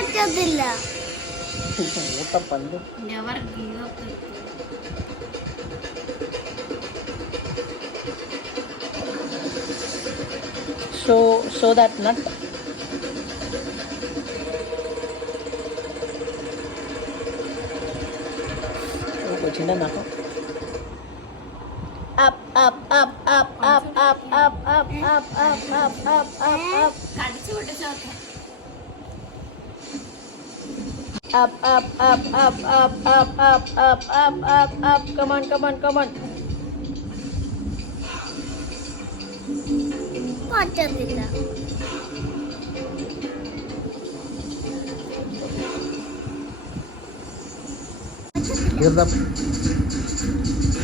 പറ്റത്തില്ല. Show that nut. കൊച്ചിൻ്റെ നഖം. Up, up, up, up, up, up, up, up, up, up, up, up, up, up. Up, up, up, up, up, up, up, up, up, up, up. Come on, come on, come on. പറ്റത്തില്ല.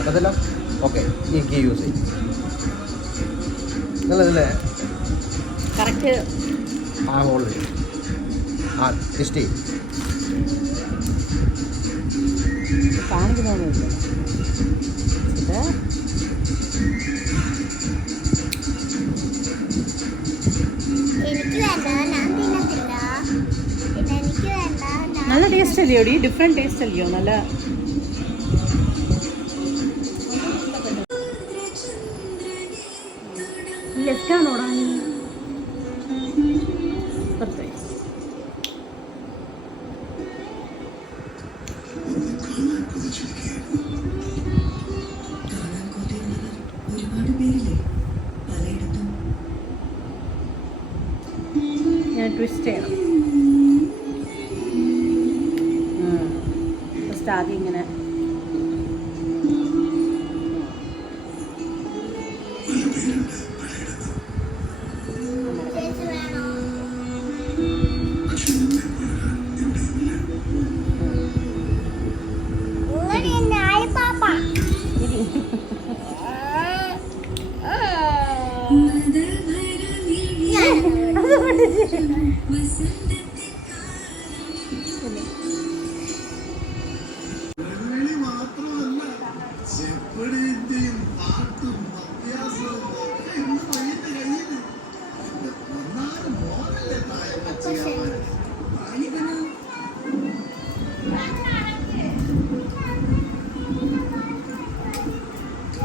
അതല്ല okay ഈ key use ചെയ്യും നല്ലതല്ലേ correct ആ ഹോളിൽ ആ test ചെയ്യും കാണിക്കുന്നൊന്നുമില്ല ഇത് എനിക്ക് വേണ്ട, ഞാൻ തിന്നത്തില്ല. എനിക്ക് വേണ്ട. നല്ല ടേസ്റ്റ് അല്ലയോ ഡി? ഡിഫറെൻറ്റ് ടേസ്റ്റ് അല്ലയോ? നല്ല ലെഫ്റ്റാണോടാ നീ? ഞാൻ ട്വിസ്റ്റ് ചെയ്യണം. ഫസ്റ്റ് ആദ്യം ഇങ്ങനെ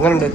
അങ്ങനുണ്ട്.